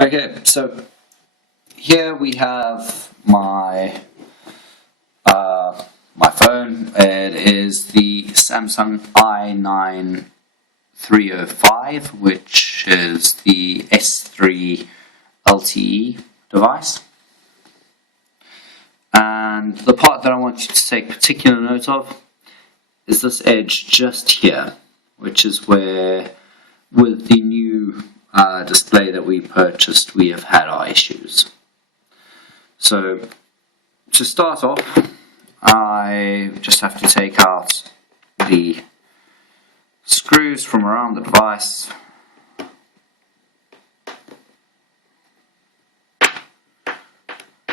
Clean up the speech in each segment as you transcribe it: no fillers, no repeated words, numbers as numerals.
Okay, so here we have my my phone. It is the Samsung I9305, which is the S3 LTE device. And the part that I want you to take particular note of is this edge just here, which is where, with the new display that we purchased, we have had our issues. So to start off, I just have to take out the screws from around the device. I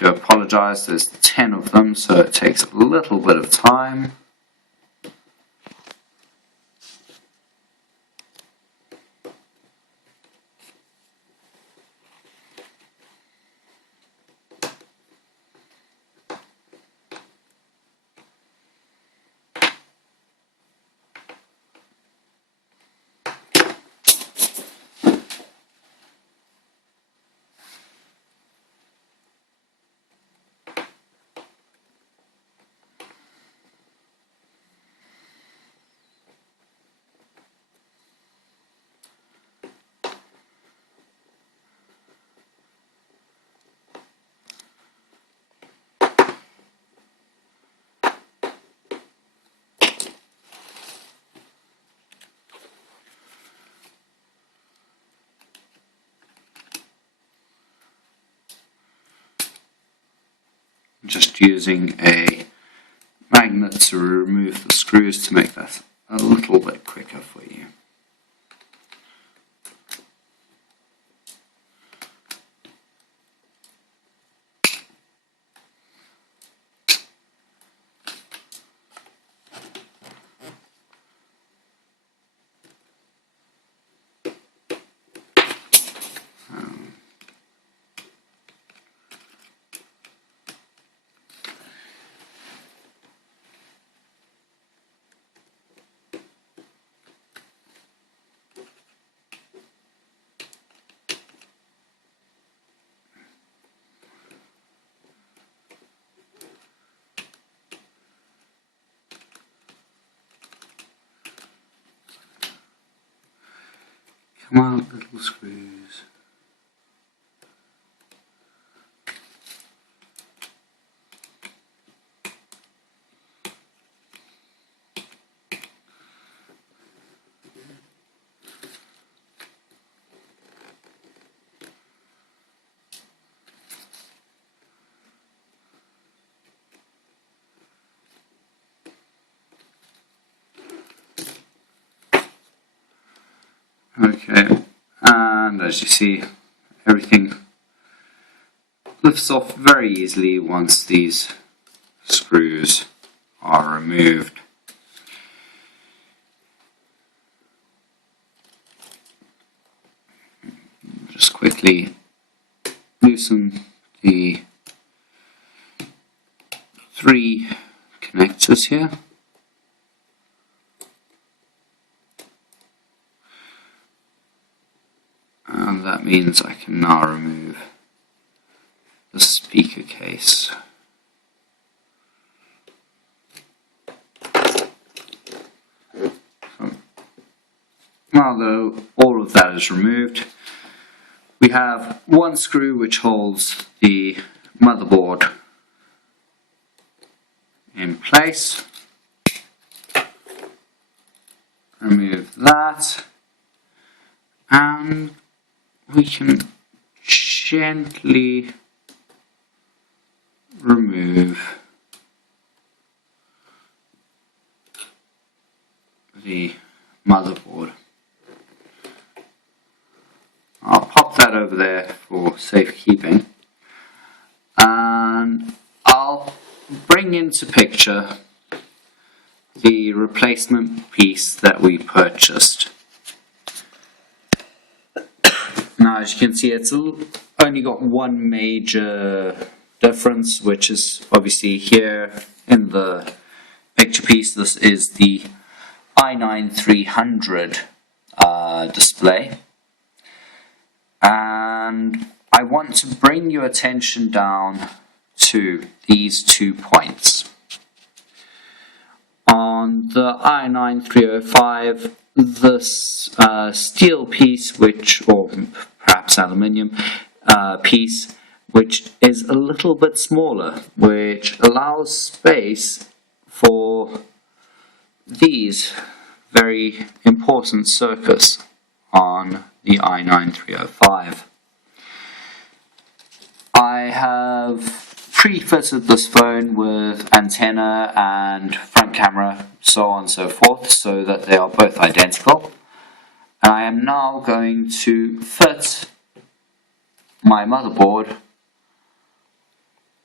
do apologize, there's 10 of them, so it takes a little bit of time. Just using a magnet to remove the screws to make that a little bit quicker for you. Come on, little screws. Okay, and as you see, everything lifts off very easily once these screws are removed. Just quickly loosen the 3 connectors here. And that means I can now remove the speaker case. Now though all of that is removed, we have one screw which holds the motherboard in place. Remove that, and we can gently remove the motherboard. I'll pop that over there for safekeeping, and I'll bring into picture the replacement piece that we purchased. Now, as you can see, it's only got one major difference, which is obviously here in the picture piece. This is the I9300 display. and I want to bring your attention down to these 2 points. On the I9305, this steel piece, or perhaps aluminium piece, which is a little bit smaller, which allows space for these very important circuits on the I9305. I have pre-fitted this phone with antenna and front camera, so on and so forth, so that they are both identical. And I am now going to fit my motherboard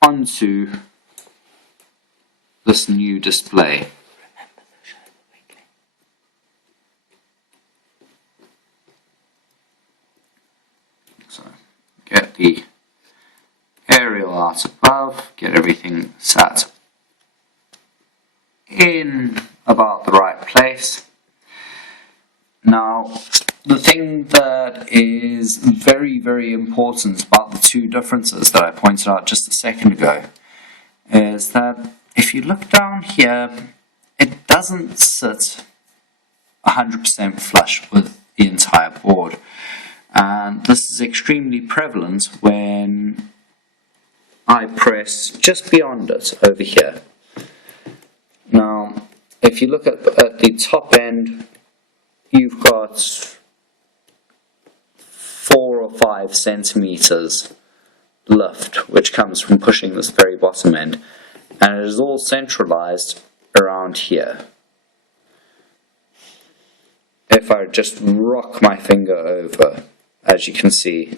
onto this new display. So, get the aerial out above, get everything sat in about the right place. Now, the thing that is very, very important about the 2 differences that I pointed out just a second ago is that if you look down here, it doesn't sit 100% flush with the entire board. And this is extremely prevalent when I press just beyond it over here. Now, if you look at the top end, you've got 4 or 5 centimeters lift, which comes from pushing this very bottom end, and it is all centralized around here. If I just rock my finger over, as you can see,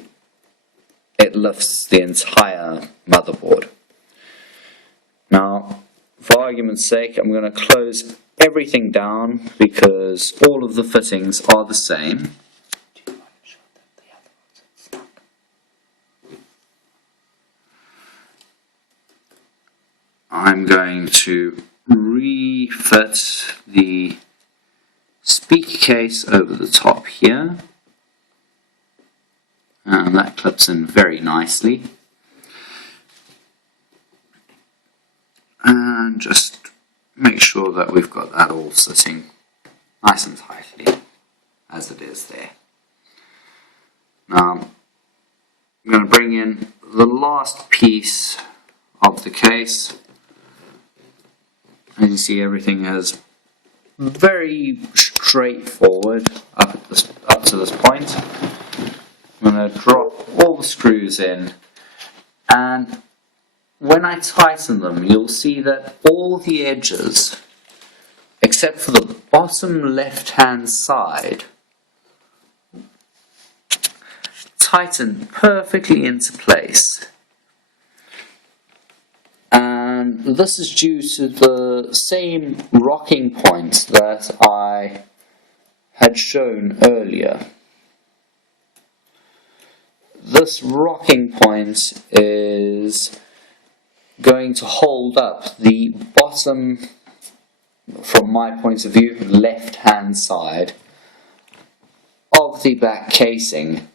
it lifts the entire motherboard. Now, for argument's sake, I'm going to close everything down because all of the fittings are the same. I'm going to refit the speaker case over the top here. And that clips in very nicely. And just make sure that we've got that all sitting nice and tightly as it is there. Now, I'm going to bring in the last piece of the case. As you see, everything is very straightforward up to this point. I'm going to drop all the screws in, and when I tighten them, you'll see that all the edges, except for the bottom left-hand side, tighten perfectly into place. And this is due to the same rocking point that I had shown earlier. This rocking point is going to hold up the bottom, from my point of view, left-hand side of the back casing,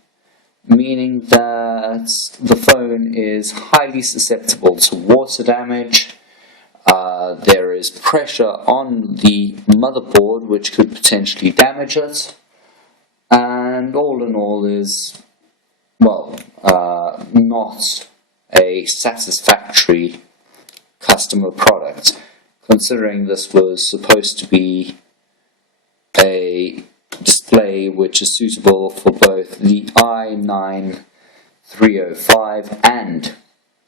meaning that the phone is highly susceptible to water damage. There is pressure on the motherboard which could potentially damage it, and all in all is, well, not a satisfactory customer product, considering this was supposed to be a display which is suitable for both the I9305 and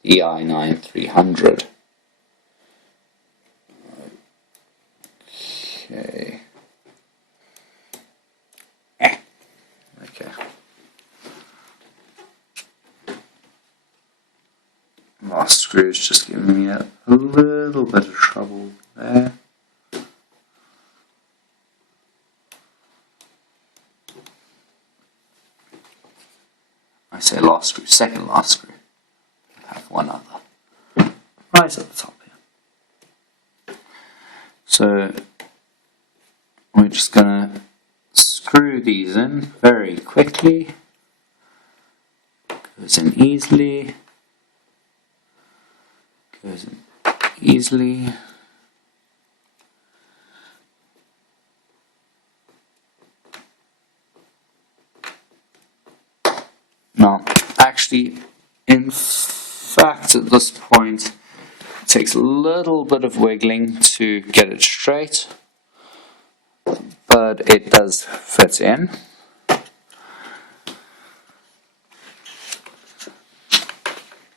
the I9300. Okay. Okay. Last screw's just giving me a little bit of trouble there. I say last screw, second last screw. I have one other. Right at the top here. So we're just going to screw these in very quickly. Goes in easily. Goes in easily. Now, actually, in fact, at this point, it takes a little bit of wiggling to get it straight, but it does fit in.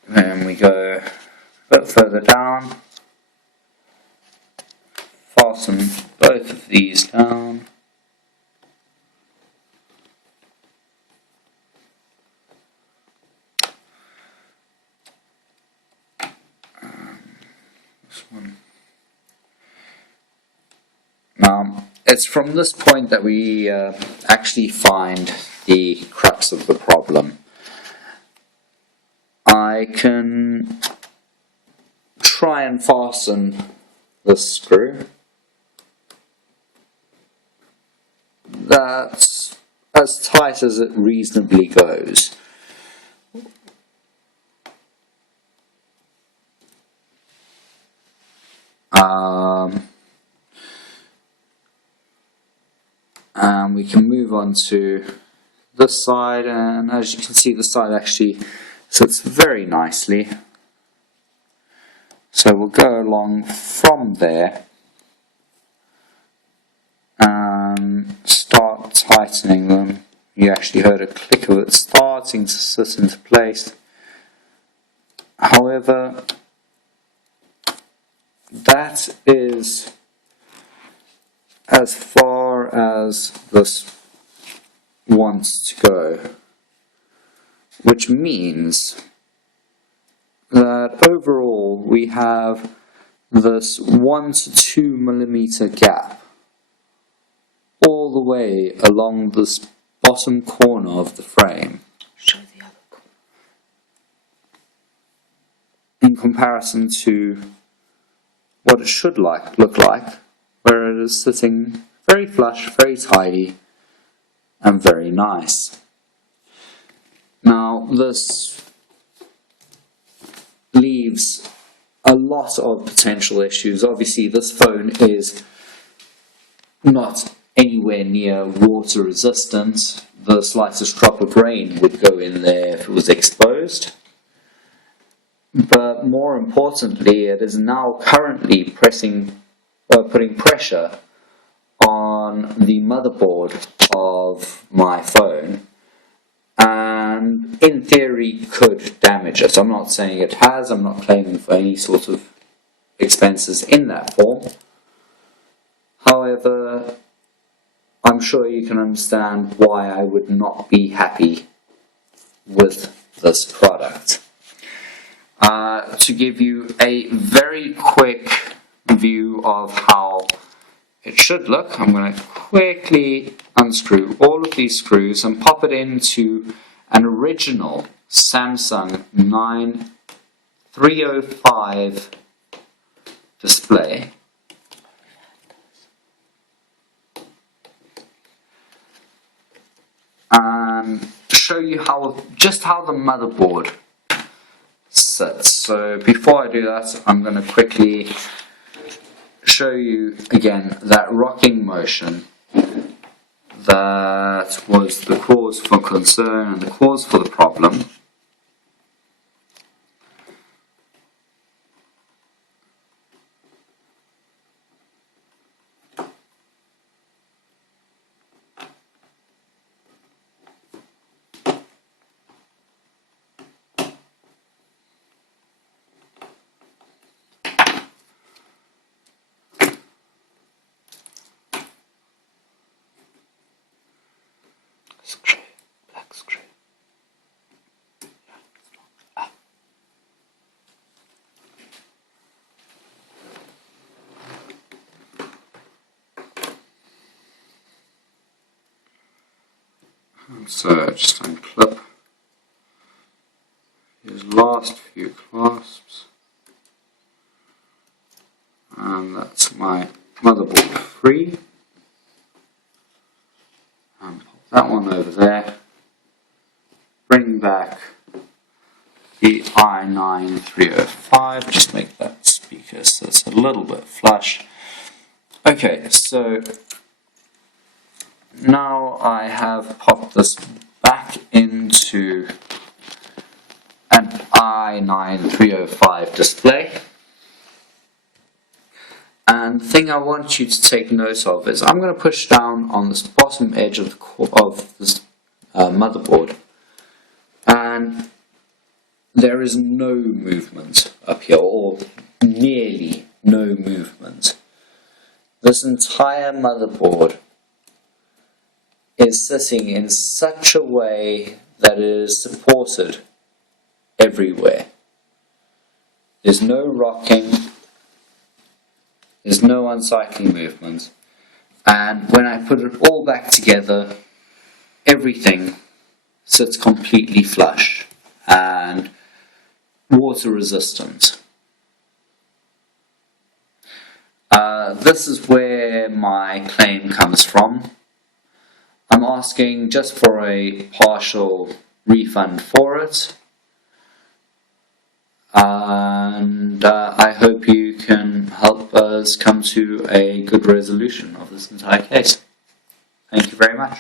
Then we go a bit further down, fasten both of these down. Now, it's from this point that we actually find the crux of the problem. I can try and fasten this screw. That's as tight as it reasonably goes. And we can move on to this side, and as you can see, the side actually sits very nicely. So we'll go along from there and start tightening them. You actually heard a click of it starting to sit into place. However, that is as far as this wants to go, which means that overall we have this 1 to 2 millimeter gap all the way along this bottom corner of the frame. Show the other corner. In comparison to what it should look like, where it is sitting very flush, very tidy, and very nice. Now, this leaves a lot of potential issues. Obviously, this phone is not anywhere near water resistant. The slightest drop of rain would go in there if it was exposed. But more importantly, it is now currently putting pressure on the motherboard of my phone, and in theory could damage it. I'm not saying it has, I'm not claiming for any sort of expenses in that form. However, I'm sure you can understand why I would not be happy with this product. To give you a very quick view of how it should look, I'm going to quickly unscrew all of these screws and pop it into an original Samsung I9305 display. And show you just how the motherboard sits. So before I do that, I'm going to quickly show you again that rocking motion that was the cause for concern and the cause for the problem. Screw, black screw. So just unclip these last few clasps, and that's my motherboard free. And pop that one over there. Bring back the I9305. Just make that speaker so it's a little bit flush. Okay, so now I have popped this back into an I9305 display. And the thing I want you to take note of is I'm going to push down on this bottom edge of this motherboard, and there is no movement up here, or nearly no movement. This entire motherboard is sitting in such a way that it is supported everywhere. There's no rocking, there's no uncycling movement, and when I put it all back together, everything sits completely flush and water resistant. This is where my claim comes from. I'm asking just for a partial refund for it, and I hope you can help us come to a good resolution of this entire case. Thank you very much.